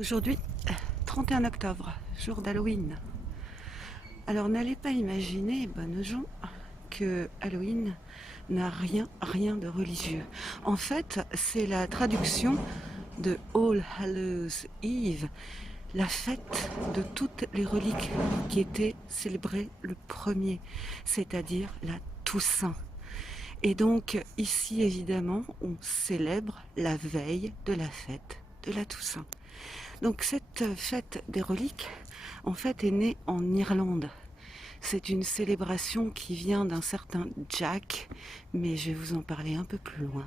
Aujourd'hui, 31 octobre, jour d'Halloween. Alors n'allez pas imaginer, bonnes gens, que Halloween n'a rien de religieux. En fait, c'est la traduction de All Hallows Eve, la fête de toutes les reliques qui étaient célébrées le premier, c'est-à-dire la Toussaint. Et donc ici, évidemment, on célèbre la veille de la fête de la Toussaint. Donc cette fête des reliques, en fait, est née en Irlande. C'est une célébration qui vient d'un certain Jack, mais je vais vous en parler un peu plus loin,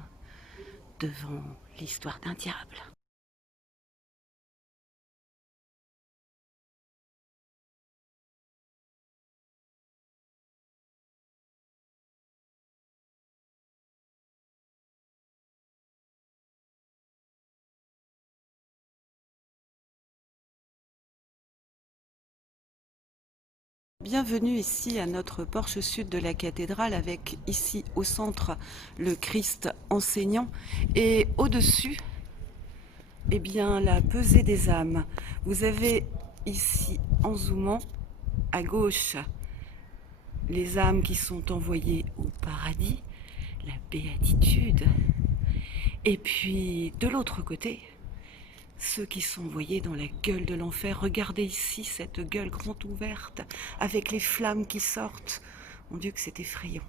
devant l'histoire d'un diable. Bienvenue ici à notre porche sud de la cathédrale avec ici au centre le Christ enseignant et au-dessus, eh bien, la pesée des âmes. Vous avez ici en zoomant à gauche les âmes qui sont envoyées au paradis, la béatitude. Et puis de l'autre côté, ceux qui sont envoyés dans la gueule de l'enfer. Regardez ici cette gueule grande ouverte avec les flammes qui sortent. Mon Dieu que c'est effrayant.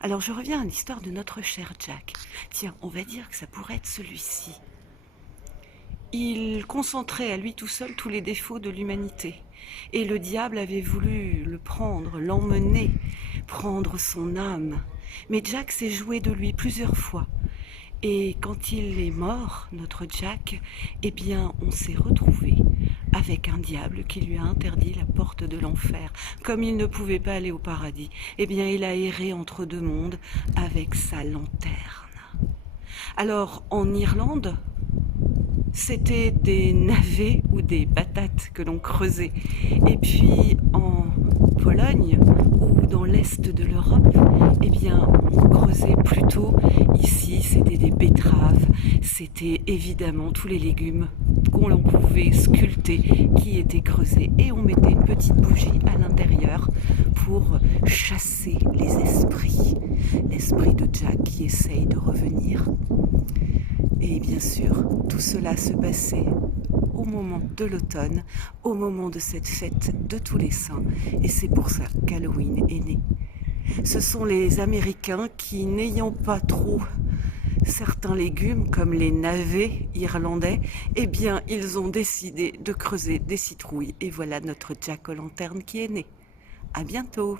Alors je reviens à l'histoire de notre cher Jack. Tiens, on va dire que ça pourrait être celui-ci. Il concentrait à lui tout seul tous les défauts de l'humanité. Et le diable avait voulu le prendre, l'emmener, prendre son âme. Mais Jack s'est joué de lui plusieurs fois. Et quand il est mort, notre Jack, eh bien, on s'est retrouvé avec un diable qui lui a interdit la porte de l'enfer. Comme il ne pouvait pas aller au paradis, eh bien, il a erré entre deux mondes avec sa lanterne. Alors, en Irlande, c'était des navets ou des patates que l'on creusait. Et puis en Pologne ou dans l'est de l'Europe, eh bien on creusait plutôt, ici c'était des betteraves, c'était évidemment tous les légumes qu'on pouvait sculpter qui étaient creusés et on mettait une petite bougie à l'intérieur pour chasser les esprits. L'esprit de Jack qui essaye de revenir. Et bien sûr, tout cela se passait au moment de l'automne, au moment de cette fête de tous les saints, et c'est pour ça qu'Halloween est né. Ce sont les Américains qui, n'ayant pas trop certains légumes comme les navets irlandais, eh bien ils ont décidé de creuser des citrouilles, et voilà notre Jack-o'-lanterne qui est né. À bientôt!